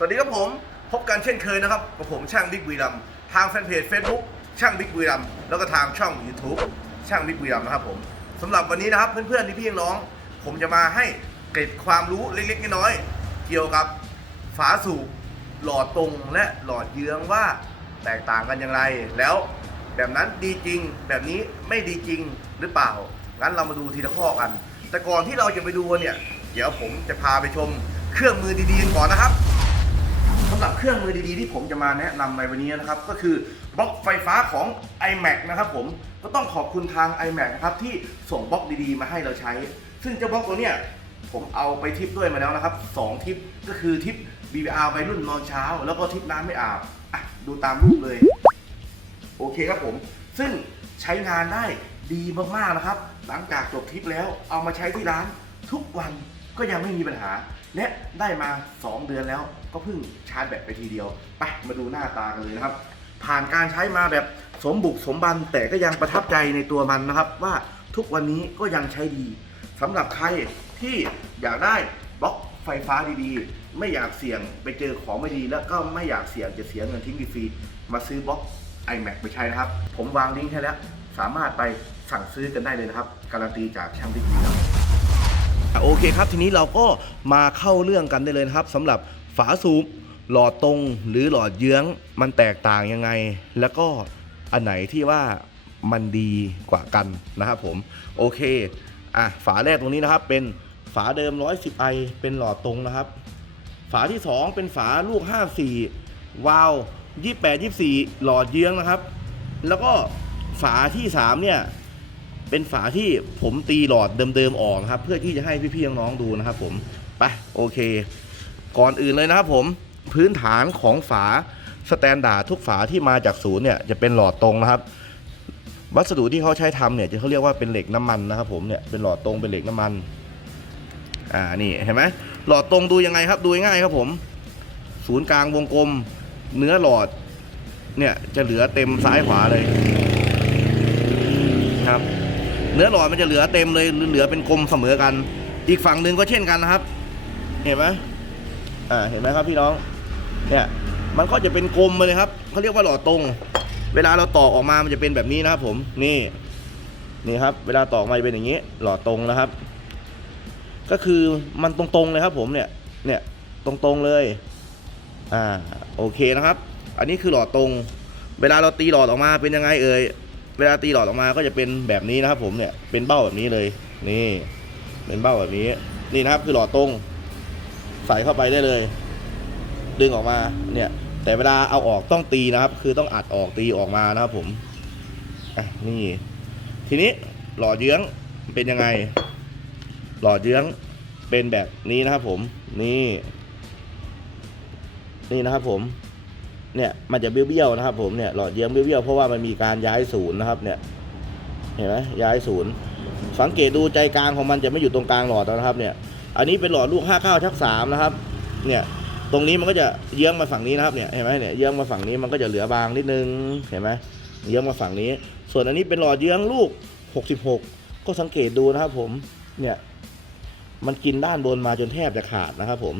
สวัสดีครับผมพบกันเช่นเคยนะครับกับผมช่างบิ๊กบุรีรัมทางแฟนเพจ Facebook ช่างบิ๊กบุรีรัมแล้วก็ทางช่อง YouTube ช่างบิ๊กบุรีรัมนะครับผมสำหรับวันนี้นะครับเพื่อนๆพี่น้อง ผมจะมาให้เกร็ดความรู้เล็กๆน้อยๆเกี่ยวกับฝาสูบหลอดตรงและหลอดเยื้องว่าแตกต่างกันอย่างไร แล้วแบบนั้นดีจริง แบบนี้ไม่ดีจริงหรือเปล่างั้นเรามาดูทีละข้อกัน แต่ก่อนที่เราจะไปดูเนี่ยเดี๋ยวผมจะพาไปชมเครื่องมือดีๆก่อนนะครับำหรับเครื่องมือดีๆ ที่ผมจะมาแนะนำในวันนี้นะครับ ก็คือบล็อกไฟฟ้าของ iMac นะครับผมก็ต้องขอบคุณทาง iMac นะครับที่ส่งบล็อกดีๆ มาให้เราใช้ ซึ่งเจ้าบล็อกตัวเนี้ยผมเอาไปทิปด้วยมาแล้วนะครับสองทิปก็คือทิป BBR วัยรุ่นนอนเช้า แล้วก็ทิปน้ำไม่อาบอะดูตามรูปเลย โอเคครับผม ซึ่งใช้งานได้ดีมากๆนะครับ หลังจากจบทริปแล้วเอามาใช้ที่ร้านทุกวันก็ยังไม่มีปัญหา และได้มา 2 เดือนแล้ว ก็เพิ่งชาร์จแบตไปทีเดียว ไปมาดูหน้าตากันเลยนะครับ ผ่านการใช้มาแบบสมบุกสมบันแต่ก็ยังประทับใจในตัวมันนะครับ ว่าทุกวันนี้ก็ยังใช้ดีสำหรับใครที่อยากได้บล็อกไฟฟ้าดีๆ ไม่อยากเสี่ยงไปเจอของไม่ดี แล้วก็ไม่อยากเสี่ยงจะเสียเงินทิ้งฟรีมาซื้อบล็อก iMac ไปใช้นะครับ ผมวางลิงก์ให้แล้ว สามารถไปสั่งซื้อกันได้เลยนะครับ การันตีจากช่างที่ดีครับโอเคครับ ทีนี้เราก็มาเข้าเรื่องกันได้เลยนะครับสำหรับ ฝาสูบหลอดตรงหรือหลอดเยื้องมันแตกต่างยังไง แล้วก็อันไหนที่ว่ามันดีกว่ากันนะครับผมโอเคอะฝาแรกตรงนี้นะครับเป็นฝาเดิม 110i เป็นหลอดตรงนะครับ ฝาที่ 2 เป็นฝาลูก 54 วาล์ว28 24 หลอดเยื้องนะครับ แล้วก็ฝาที่ 3 เนี่ย เป็นฝาที่ผมตีหลอดเดิมๆออกนะครับ เพื่อที่จะให้พี่ๆน้องๆดูนะครับผม ไป โอเค ก่อนอื่นเลยนะครับผมพื้นฐานของฝาสแตนดาร์ดทุกฝาที่มาจากศูนย์เนี่ยจะเป็นหลอดตรงนะครับ วัสดุที่เขาใช้ทำเนี่ยจะเขาเรียกว่าเป็นเหล็กน้ำมันนะครับผมเนี่ยเป็นหลอดตรงเป็นเหล็กน้ำมันอ่านี่เห็นไหมหลอดตรงดูยังไงครับดูง่ายครับผม ศูนย์กลางวงกลม เนื้อหลอดเนี่ยจะเหลือเต็มซ้ายขวาเลยครับ เนื้อหลอดมันจะเหลือเต็มเลยหรือเหลือเป็นกลมเสมอกัน อีกฝั่งหนึ่งก็เช่นกันนะครับ เห็นไหม อ่าเห็นไหมครับพี่น้อง เนี่ยมันก็จะเป็นกลมเลยครับเขาเรียกว่าหลอดตรง เวลาเราตอกออกมามันจะเป็นแบบนี้นะครับผมนี่ นี่ครับ เวลาตอกมาจะเป็นอย่างนี้ หลอดตรงนะครับ ก็คือมันตรงๆเลยครับ ผมเนี่ย เนี่ยตรงๆเลย อ่าโอเคนะครับ อันนี้คือหลอดตรง เวลาเราตีหลอดออกมาเป็นยังไงเอ่ยเวลาตีหลอดออกมาก็จะเป็นแบบนี้นะครับ ผมเนี่ยเป็นเบ้าแบบนี้เลย นี่ เป็นเบ้าแบบนี้ นี่นะครับคือหลอดตรง ใส่เข้าไปได้เลย ดึงออกมาเนี่ยแต่เวลาเอาออกต้องตีนะครับ คือต้องอัดออกตีออกมานะครับผมอะนี่ทีนี้หลอดเยื้องเป็นยังไง หลอดเยื้องเป็นแบบนี้นะครับผมนี่ นี่นะครับผมเนี่ยมันจะเบี้ยวๆนะครับ ผมเนี่ยหลอดเยื้องเบี้ยวๆเพราะว่ามันมีการย้ายศูนย์นะครับ เนี่ย เห็นไหมย้ายศูนย์สังเกตดูใจกลางของมันจะไม่อยู่ตรงกลางหลอดนะครับ เนี่ย อันนี้เป็นหลอดลูกห้าข้าวชักสามนะครับ เนี่ย ตรงนี้มันก็จะเยื้องมาฝั่งนี้นะครับ เนี่ย เห็นไหมเนี่ย เยื้องมาฝั่งนี้มันก็จะเหลือบางนิดนึง เห็นไหมเยื้องมาฝั่งนี้ ส่วนอันนี้เป็นหลอดเยื้องลูก 66 ก็สังเกตดูนะครับผม เนี่ย มันกินด้านบนมาจนแทบจะขาดนะครับผม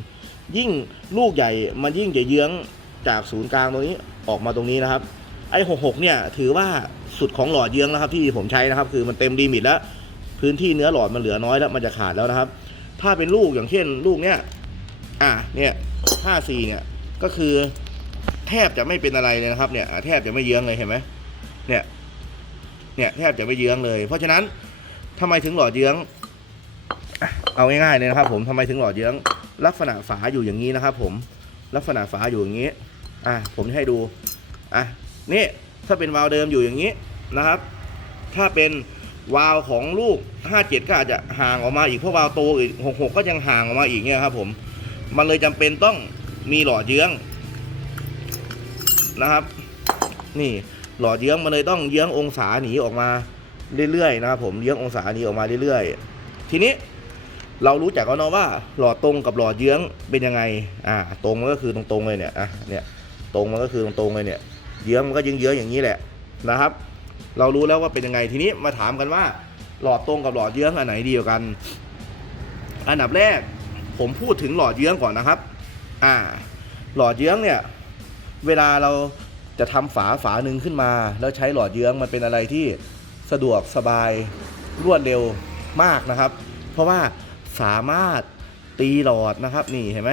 ยิ่งลูกใหญ่ มันยิ่งจะเยื้องจากศูนย์กลางตรงนี้ออกมาตรงนี้นะครับ ไอ้หกหกเนี่ย ถือว่าสุดของหลอดเยื้องนะครับที่ผมใช้นะครับ คือมันเต็มลิมิตแล้ว พื้นที่เนื้อหลอดมันเหลือน้อยแล้ว มันจะขาดแล้วนะครับ ถ้าเป็นลูกอย่างเช่นลูกเนี้ยอะเนี่ยห้าสี่เนี่ยก็คือแทบจะไม่เป็นอะไรเลยนะครับเนี่ยแทบจะไม่เยื้องเลยเห็นไหมเนี่ยเนี่ยแทบจะไม่เยื้องเลย เพราะฉะนั้นทำไมถึงหลอดเยื้อง เอาง่ายๆเลยนะครับ ผมทำไมถึงหลอดเยื้อง ลักษณะฝาอยู่อย่างนี้นะครับ ผมลักษณะฝาอยู่อย่างนี้ อะผมจะให้ดูอะนี่ถ้าเป็นวาล์วเดิมอยู่อย่างนี้นะครับ ถ้าเป็น วาลของลูก 57 ก็อาจจะห่างออกมาอีกเพราะวาลโตอีก66 ก็ยังห่างออกมาอีกเนี่ยครับผม มันเลยจำเป็นต้องมีหลอดเยื้องนะครับ นี่หลอดเยื้องมันเลยต้องเยื้ององศาหนีออกมาเรื่อยๆนะครับผมเยื้ององศาหนีออกมาเรื่อยๆ ทีนี้เรารู้จักกันเนาะว่าหลอดตรงกับหลอดเยื้องเป็นยังไงอ่าตรงมันก็คือตรงๆเลยเนี่ยอะเนี่ยตรงมันก็คือตรงๆเลยเนี่ยเยื้องมันก็ยิงเยื้องอย่างนี้แหละนะครับ เรารู้แล้วว่าเป็นยังไงทีนี้มาถามกันว่า หลอดตรงกับหลอดเยื้องอันไหนดีกว่ากัน อันดับแรกผมพูดถึงหลอดเยื้องก่อนนะครับ อ่า หลอดเยื้องเนี่ย เวลาเราจะทำฝาฝาหนึ่งขึ้นมา แล้วใช้หลอดเยื้องมันเป็นอะไรที่สะดวกสบายรวดเร็วมากนะครับ เพราะว่าสามารถตีหลอดนะครับ นี่เห็นไหม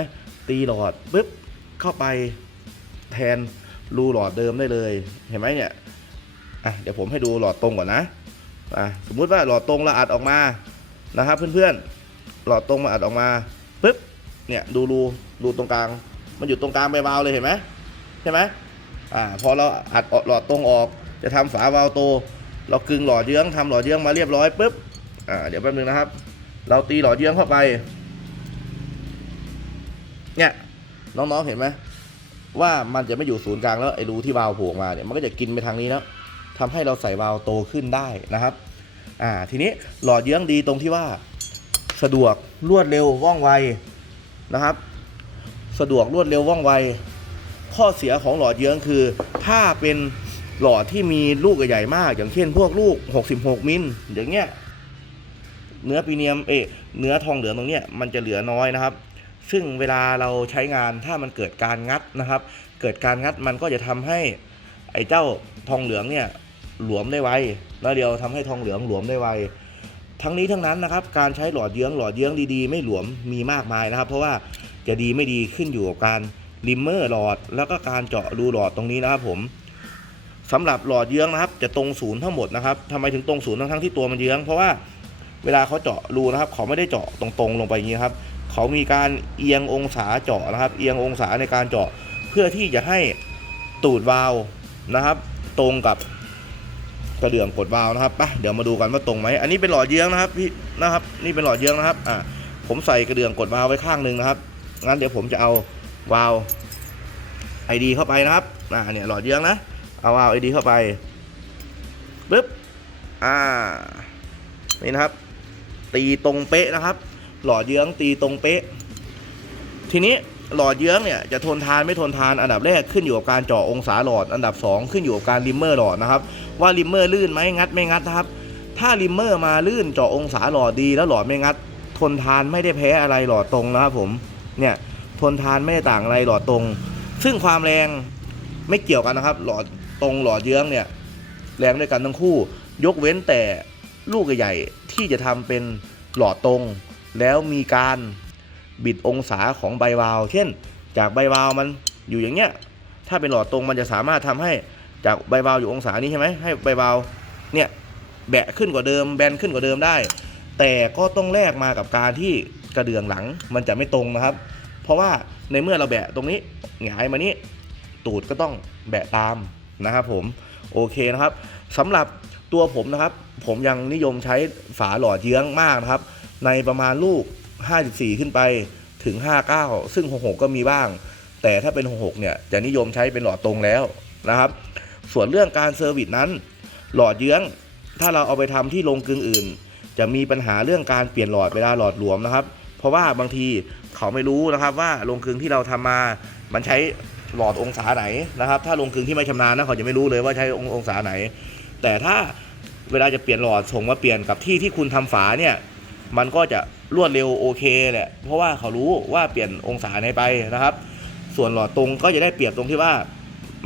ตีหลอดปุ๊บเข้าไปแทนรูหลอดเดิมได้เลย เห็นไหมเนี่ย อะเดี๋ยวผมให้ดูหลอดตรงก่อนนะอะสมมุติว่าหลอดตรงเราอัดออกมานะครับเพื่อนๆหลอดตรงมาอัดออกมาปุ๊บเนี่ยดูรูรูตรงกลาง มันอยู่ตรงกลางใบวาล์วเลยเห็นไหมใช่ไหมอ่าพอเราอัดหลอดตรงออกจะทำฝาวาล์วโต เรากึงหลอดเยื้องทำหลอดเยื้องมาเรียบร้อยปุ๊บอ่าเดี๋ยวแป๊บนึงนะครับ เราตีหลอดเยื้องเข้าไป เนี่ยน้องๆเห็นไหมว่ามันจะไม่อยู่ศูนย์กลางแล้วไอ้รูที่วาล์วโผล่ออกมาเนี่ยมันก็จะกินไปทางนี้แล้ว ทำให้เราใส่วาล์วโตขึ้นได้นะครับอ่าทีนี้หลอดเยื้องดีตรงที่ว่าสะดวกรวดเร็วว่องไวนะครับ สะดวกรวดเร็วว่องไว ข้อเสียของหลอดเยื้องคือ ถ้าเป็นหลอดที่มีลูกใหญ่มาก อย่างเช่น พวกลูก 66 มิลอย่างเงี้ยเนื้อปีเนียมเอะเนื้อทองเหลืองตรงเนี้ยมันจะเหลือน้อยนะครับ ซึ่งเวลาเราใช้งานถ้ามันเกิดการงัดนะครับ เกิดการงัดมันก็จะทำให้ไอ้เจ้าทองเหลืองเนี่ย หลวมได้ไวแล้วเดียวทำให้ทองเหลืองหลวมได้ไวทั้งนี้ทั้งนั้นนะครับการใช้หลอดเยื้องหลอดเยื้องดีๆ ไม่หลวมมีมากมายนะครับ เพราะว่าจะดีไม่ดีขึ้นอยู่กับการริมเมอร์หลอด แล้วก็การเจาะรูหลอดตรงนี้นะครับผมสำหรับหลอดเยื้องนะครับ จะตรงศูนย์ทั้งหมดนะครับทำไมถึงตรงศูนย์ทั้งที่ตัวมันเยื้อง เพราะว่าเวลาเขาเจาะรูนะครับ เขาไม่ได้เจาะตรงๆ ลงไปอย่างนี้ครับเขามีการเอียงองศาเจาะนะครับ เอียงองศาในการเจาะเพื่อที่จะให้ตูดวาล์วนะครับ ตรงกับ กระเดื่องกดวาล์วนะครับปะเดี๋ยวมาดูกันว่าตรงไหมอันนี้เป็นหลอดเยื้องนะครับพี่นะครับ นี่เป็นหลอดเยื้องนะครับอ่าผมใส่กระเดื่องกดวาล์วไว้ข้างหนึ่งนะครับงั้นเดี๋ยวผมจะเอาวาล์วไอดีเข้าไปนะครับอ่าเนี่ยหลอดเยื้องนะเอาวาล์วไอดีเข้าไปปึ๊บอ่านี่นะครับ ตีตรงเป๊ะนะครับ หลอดเยื้องตีตรงเป๊ะ ทีนี้ หลอดเยื้องเนี่ยจะทนทานไม่ทนทานอันดับแรกขึ้นอยู่กับการเจาะองศาหลอด อันดับ 2 ขึ้นอยู่กับการริมเมอร์หลอดนะครับว่าริมเมอร์ลื่นไหมงัดไม่งัดนะครับ ถ้าริมเมอร์มาลื่นเจาะองศาหลอดดีแล้วหลอดไม่งัด ทนทานไม่ได้แพ้อะไรหลอดตรงนะครับผมเนี่ยทนทานไม่ได้ต่างอะไรหลอดตรง ซึ่งความแรงไม่เกี่ยวกันนะครับ หลอดตรงหลอดเยื้องเนี่ยแรงด้วยกันทั้งคู่ ยกเว้นแต่ลูกใหญ่ที่จะทำเป็นหลอดตรง แล้วมีการ บิดองศาของใบวาล์วเช่น จากใบวาล์วมันอยู่อย่างเงี้ยถ้าเป็นหลอดตรงมันจะสามารถทำให้จากใบวาล์วอยู่องศานี้ใช่ไหมให้ใบวาล์วเนี่ยแบะขึ้นกว่าเดิมแบนขึ้นกว่าเดิมได้ แต่ก็ต้องแลกมากับการที่กระเดื่องหลังมันจะไม่ตรงนะครับ เพราะว่าในเมื่อเราแบะตรงนี้หงายมานี้ตูดก็ต้องแบะตามนะครับผมโอเคนะครับสำหรับตัวผมนะครับ ผมยังนิยมใช้ฝาหลอดเยื้องมากนะครับ ในประมาณลูก 54 ขึ้นไปถึง 59 ซึ่ง 66 ก็มีบ้าง แต่ถ้าเป็น 66 เนี่ยจะนิยมใช้เป็นหลอดตรงแล้วนะครับ ส่วนเรื่องการเซอร์วิสนั้น หลอดเยื้อง ถ้าเราเอาไปทำที่โรงกลึงอื่น จะมีปัญหาเรื่องการเปลี่ยนหลอดเวลาหลอดหลวมนะครับ เพราะว่าบางทีเขาไม่รู้นะครับว่าโรงกลึงที่เราทำมา มันใช้หลอดองศาไหนนะครับ ถ้าโรงกลึงที่ไม่ชำนาญนะเขาจะไม่รู้เลยว่าใช้องศาไหน แต่ถ้าเวลาจะเปลี่ยนหลอดส่งมาเปลี่ยนกับที่ที่คุณทำฝาเนี่ย มันก็จะรวดเร็วโอเคแหละเพราะว่าเขารู้ว่าเปลี่ยนองศาไหนไปนะครับ ส่วนหลอดตรงก็จะได้เปรียบตรงที่ว่า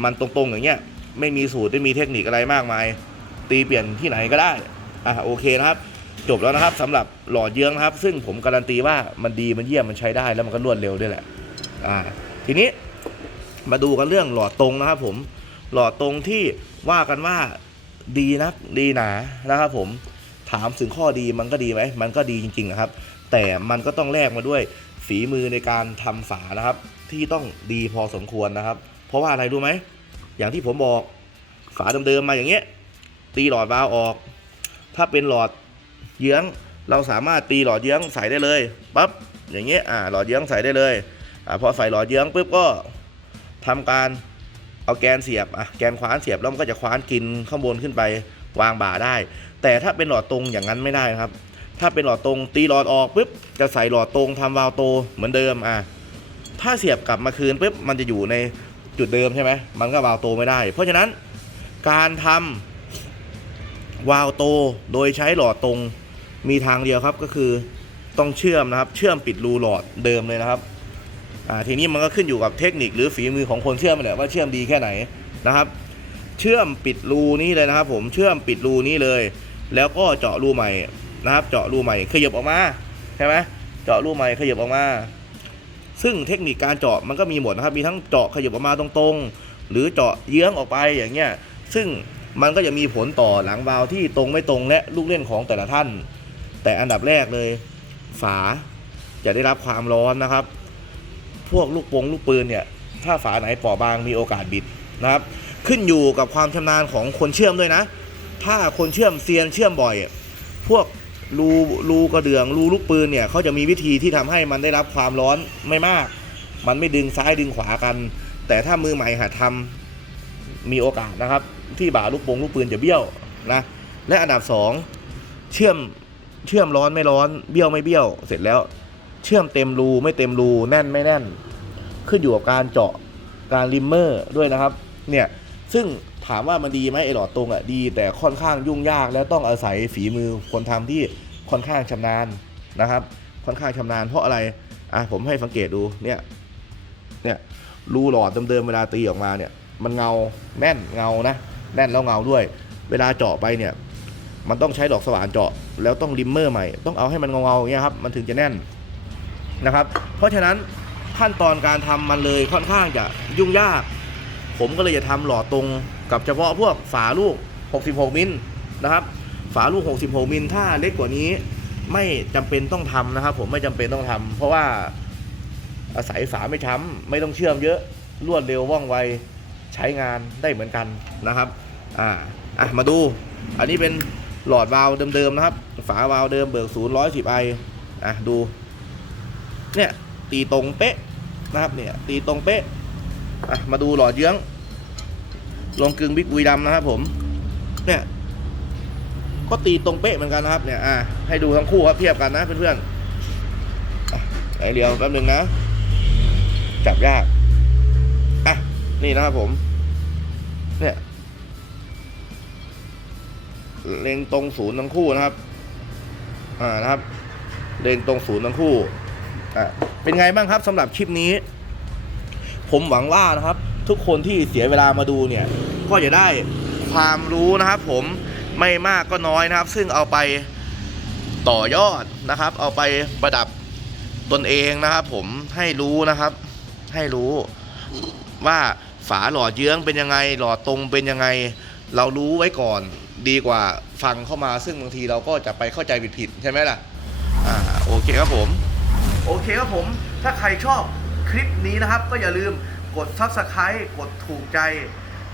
มันตรงๆอย่างเงี้ยไม่มีสูตรไม่มีเทคนิคอะไรมากมาย ตีเปลี่ยนที่ไหนก็ได้อะโอเคนะครับ จบแล้วนะครับสำหรับหลอดเยื้องนะครับ ซึ่งผมการันตีว่ามันดีมันเยี่ยมมันใช้ได้แล้วมันก็รวดเร็วด้วยแหละอ่าทีนี้มาดูกันเรื่องหลอดตรงนะครับผมหลอดตรงที่ว่ากันว่าดีนักดีหนานะครับผม ถามถึงข้อดีมันก็ดีไหมมันก็ดีจริงๆนะครับ แต่มันก็ต้องแลกมาด้วยฝีมือในการทำฝานะครับ ที่ต้องดีพอสมควรนะครับ เพราะว่าอะไรรู้ไหมอย่างที่ผมบอกฝาเดิมๆมาอย่างเงี้ยตีหลอดวาล์วออก ถ้าเป็นหลอดเยื้องเราสามารถตีหลอดเยื้องใส่ได้เลยปั๊บอย่างเงี้ยอ่าหลอดเยื้องใส่ได้เลยอ่าพอใส่หลอดเยื้องปุ๊บก็ทำการ เอาแกนเสียบอะแกนคว้านเสียบแล้วมันก็จะคว้านกินข้างบนขึ้นไปวางบ่าได้ แต่ถ้าเป็นหลอดตรงอย่างนั้นไม่ได้ครับ ถ้าเป็นหลอดตรงตีหลอดออกปุ๊บจะใส่หลอดตรงทำวาล์วโตเหมือนเดิมอะถ้าเสียบกลับมาคืนปุ๊บมันจะอยู่ในจุดเดิมใช่ไหมมันก็วาล์วโตไม่ได้ เพราะฉะนั้นการทำวาล์วโตโดยใช้หลอดตรงมีทางเดียวครับก็คือต้องเชื่อมนะครับ เชื่อมปิดรูหลอดเดิมเลยนะครับ ทีนี้มันก็ขึ้นอยู่กับเทคนิคหรือฝีมือของคนเชื่อมแหละว่าเชื่อมดีแค่ไหนนะครับ เชื่อมปิดรูนี้เลยนะครับ ผมเชื่อมปิดรูนี้เลย แล้วก็เจาะรูใหม่นะครับ เจาะรูใหม่ขยับออกมาใช่ไหมเจาะรูใหม่ขยับออกมา ซึ่งเทคนิคการเจาะมันก็มีหมดนะครับ มีทั้งเจาะขยับออกมาตรงๆ หรือเจาะเยื้องออกไปอย่างเงี้ยซึ่งมันก็จะมีผลต่อหลังวาล์วที่ตรงไม่ตรงและลูกเล่นของแต่ละท่าน แต่อันดับแรกเลย ฝาจะได้รับความร้อนนะครับ พวกลูกปงลูกปืนเนี่ยถ้าฝาไหนเปราะบางมีโอกาสบิดนะครับ ขึ้นอยู่กับความชำนาญของคนเชื่อมด้วยนะ ถ้าคนเชื่อมเซียนเชื่อมบ่อย พวกรูรูกระเดื่องรูลูกปืนเนี่ยเขาจะมีวิธีที่ทำให้มันได้รับความร้อนไม่มาก มันไม่ดึงซ้ายดึงขวากัน แต่ถ้ามือใหม่หัดทำมีโอกาสนะครับ ที่บ่าลูกปงลูกปืนจะเบี้ยวนะและอันดับสองเชื่อมเชื่อมร้อนไม่ร้อนเบี้ยวไม่เบี้ยว เสร็จแล้ว เชื่อมเต็มรูไม่เต็มรูแน่นไม่แน่น ขึ้นอยู่กับการเจาะการริมเมอร์ด้วยนะครับเนี่ยซึ่งถามว่ามันดีไหมไอหลอดตรงอะดีแต่ค่อนข้างยุ่งยาก แล้วต้องอาศัยฝีมือคนทำที่ค่อนข้างชำนาญนะครับ ค่อนข้างชำนาญเพราะอะไรอะผมให้สังเกตดูเนี่ยเนี่ยรูหลอดเดิมๆเวลาตีออกมาเนี่ยมันเงาแน่นเงานะแน่นแล้วเงาด้วย เวลาเจาะไปเนี่ยมันต้องใช้ดอกสว่านเจาะแล้วต้องริมเมอร์ใหม่ ต้องเอาให้มันเงาๆอย่างเงี้ยครับมันถึงจะแน่น นะครับ เพราะฉะนั้นขั้นตอนการทำมันเลยค่อนข้างจะยุ่งยาก ผมก็เลยจะทำหลอดตรงกับเฉพาะพวกฝาลูก 66 มิลนะครับ ฝาลูก 66 มิลถ้าเล็กกว่านี้ไม่จำเป็นต้องทำนะครับ ผมไม่จำเป็นต้องทำเพราะว่าอาศัยฝาไม่ช้ำไม่ต้องเชื่อมเยอะรวดเร็วว่องไวใช้งานได้เหมือนกันนะครับอ่าอะมาดู อันนี้เป็นหลอดวาล์วเดิมๆนะครับ ฝาวาล์วเดิมเบิกศูนย์ร้อยสิบไออะดู เนี่ยตีตรงเป๊ะนะครับเนี่ยตีตรงเป๊ะอะมาดูหลอดเยื้อง ลงกึ่งบิ๊กวีดำนะครับผม เนี่ยก็ตีตรงเป๊ะเหมือนกันนะครับเนี่ยอะให้ดูทั้งคู่ครับเทียบกันนะเพื่อนๆไอเดียวแป๊บหนึงนะ จับยากอะนี่นะครับผม เนี่ยเล็งตรงศูนย์ทั้งคู่นะครับ อ่านะครับ เล็งตรงศูนย์ทั้งคู่ อะเป็นไงบ้างครับสำหรับคลิปนี้ ผมหวังว่านะครับ ทุกคนที่เสียเวลามาดูเนี่ย ก็จะได้ความรู้นะครับผมไม่มากก็น้อยนะครับ ซึ่งเอาไปต่อยอดนะครับ เอาไปประดับตนเองนะครับ ผมให้รู้นะครับ ให้รู้ว่าฝาหลอดเยื้องเป็นยังไง หลอดตรงเป็นยังไง เรารู้ไว้ก่อนดีกว่าฟังเข้ามาซึ่งบางทีเราก็จะไปเข้าใจผิดๆใช่ไหมล่ะอ่าโอเคครับผม โอเคครับผม ถ้าใครชอบคลิปนี้นะครับ ก็อย่าลืมกด Subscribe กดถูกใจ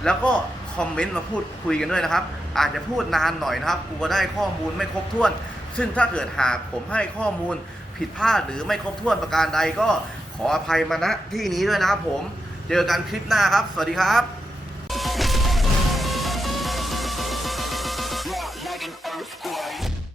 แล้วก็คอมเมนต์มาพูดคุยกันด้วยนะครับ อาจจะพูดนานหน่อยนะครับกลัวได้ข้อมูลไม่ครบถ้วน ซึ่งถ้าเกิดหากผมให้ข้อมูลผิดพลาดหรือไม่ครบถ้วนประการใดก็ขออภัยมาณที่นี้ด้วยนะครับผม เจอกันคลิปหน้าครับ สวัสดีครับ